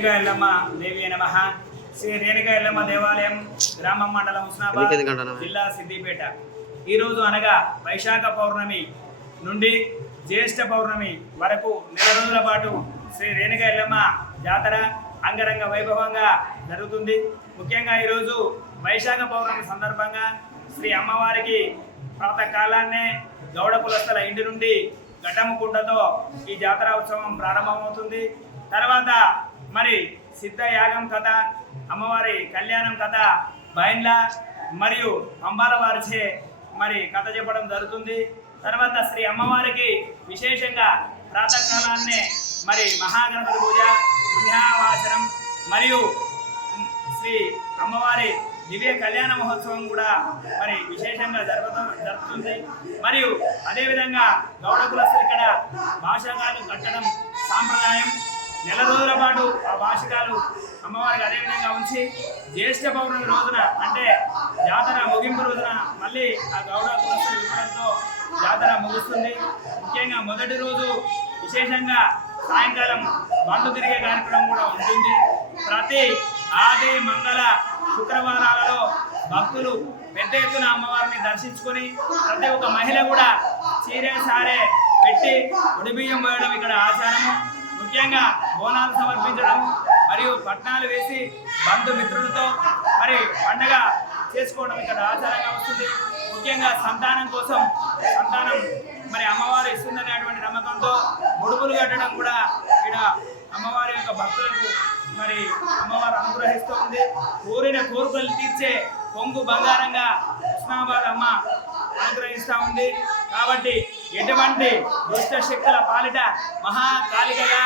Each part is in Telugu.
రేణుకా ఎల్లమ్మ దేవి నమః. శ్రీ రేణుకా ఎల్లమ్మ దేవాలయం, గ్రామం, మండలం హుస్నాబాద్, జిల్లా సిద్దిపేట. ఈరోజు అనగా వైశాఖ పౌర్ణమి నుండి జ్యేష్ఠ పౌర్ణమి వరకు నెల రోజుల పాటు శ్రీ రేణుకా ఎల్లమ్మ జాతర అంగరంగ వైభవంగా జరుగుతుంది. ముఖ్యంగా ఈరోజు వైశాఖ పౌర్ణమి సందర్భంగా శ్రీ అమ్మవారికి ప్రాతకాలాన్నే గౌడ కులస్థల ఇంటి నుండి ఘటము కుండతో ఈ జాతర ఉత్సవం ప్రారంభమవుతుంది. తర్వాత మరి సిద్ధ యాగం కథ, అమ్మవారి కళ్యాణం కథ, బైండ్ల మరియు అంబాల వారిచే మరి కథ చెప్పడం జరుగుతుంది. తర్వాత శ్రీ అమ్మవారికి విశేషంగా ప్రాతకాలాన్నే మరి మహాగణపతి పూజ, పుణ్యావాచనం మరియు శ్రీ అమ్మవారి దివ్య కళ్యాణ మహోత్సవం కూడా మరి విశేషంగా జరుగుతుంది. మరియు అదేవిధంగా గౌడ కులస్తులు ఇక్కడ భాషకాలు కట్టడం సాంప్రదాయం. నెల రోజుల పాటు ఆ భాషకాలు అమ్మవారికి అదేవిధంగా ఉంచి జ్యేష్ఠ పౌర్ణమి రోజున అంటే జాతర ముగింపు రోజున మళ్ళీ ఆ గౌడ కులస్తులు ఇవ్వడంతో జాతర ముగుస్తుంది. ముఖ్యంగా మొదటి రోజు విశేషంగా సాయంకాలం బండ్లు తిరిగే కార్యక్రమం కూడా ఉంటుంది. ప్రతి ఆది, మంగళ, శుక్రవారాలలో భక్తులు పెద్ద ఎత్తున అమ్మవారిని దర్శించుకొని ప్రతి ఒక్క మహిళ కూడా చీరే సారే పెట్టి ఉడిబియ్యం పోయడం ఇక్కడ ఆచారము. ముఖ్యంగా బోనాలు సమర్పించడం మరియు పట్నాలు వేసి బంధుమిత్రులతో మరి పండగ చేసుకోవడం ఇక్కడ ఆచారంగా వస్తుంది. ముఖ్యంగా సంతానం కోసం సంతానం మరి అమ్మవారు ఇస్తుందనేటువంటి నమ్మకంతో ముడుపులు కట్టడం కూడా ఇక్కడ అమ్మవారి యొక్క భక్తులకు మరి అమ్మవారు అనుగ్రహిస్తూ ఉంది. కోరిన కోరికలు తీర్చే కొంగు బంగారంగా హుస్నాబాద్ అమ్మ అనుగ్రహిస్తూ ఉంది. కాబట్టి ఎటువంటి దుష్ట శక్తుల పాలిట మహాకాళికగా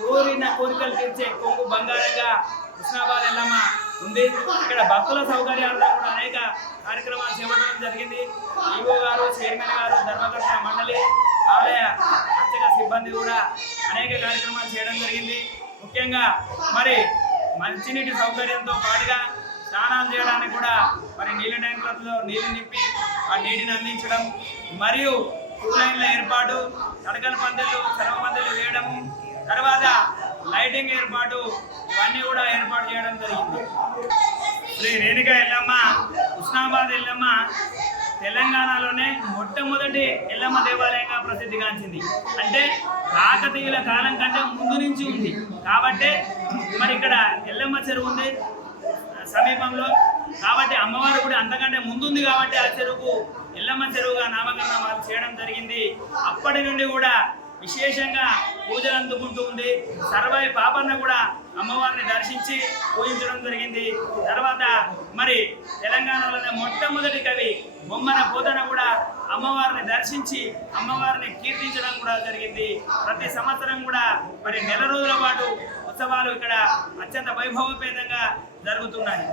కోరిన కోరికలు తీర్చే కొంగు బంగారంగా హుస్నాబాద్ ఎల్లమ్మ ఉంది. ఇక్కడ భక్తుల సౌకర్యాలతో కూడా అనేక కార్యక్రమాలు చేపట్టడం జరిగింది. ఈవో గారు, చైర్మన్ గారు, ధర్మకర్త మండలి, ఆలయ అర్చక సిబ్బంది కూడా అనేక కార్యక్రమాలు చేయడం జరిగింది. ముఖ్యంగా మరి మంచినీటి సౌకర్యంతో పాటుగా స్నానాలు చేయడానికి కూడా మరి నీళ్ళ ట్యాంకులతో నీళ్లు నింపి ఆ నీటిని అందించడం మరియు లైన్ల ఏర్పాటు, తడకల పందిళ్ళు, సెలవు పందిళ్ళు వేయడము, తర్వాత లైటింగ్ ఏర్పాటు ఇవన్నీ కూడా ఏర్పాటు చేయడం జరిగింది. శ్రీ రేణుకా ఎల్లమ్మ హుస్నాబాద్ ఎల్లమ్మ తెలంగాణలోనే మొట్టమొదటి ఎల్లమ్మ దేవాలయంగా ప్రసిద్ధిగాంచింది. అంటే కాకతీయుల కాలం కంటే ముందు నుంచి ఉంది కాబట్టి మరి ఇక్కడ ఎల్లమ్మ చెరువు ఉంది సమీపంలో. కాబట్టి అమ్మవారు కూడా అంతకంటే ముందుంది కాబట్టి ఆ చెరువుకు ఎల్లమ్మ చెరువుగా నామకరణం వాళ్ళు చేయడం జరిగింది. అప్పటి నుండి కూడా విశేషంగా పూజలు అందుకుంటూ ఉంది. సర్వై పాపన్న కూడా అమ్మవారిని దర్శించి పూజించడం జరిగింది. తర్వాత మరి తెలంగాణలోనే మొట్టమొదటి కవి బొమ్మన పోతన కూడా అమ్మవారిని దర్శించి అమ్మవారిని కీర్తించడం కూడా జరిగింది. ప్రతి సంవత్సరం కూడా మరి నెల రోజుల పాటు ఉత్సవాలు ఇక్కడ అత్యంత వైభవపేతంగా జరుగుతున్నాయి.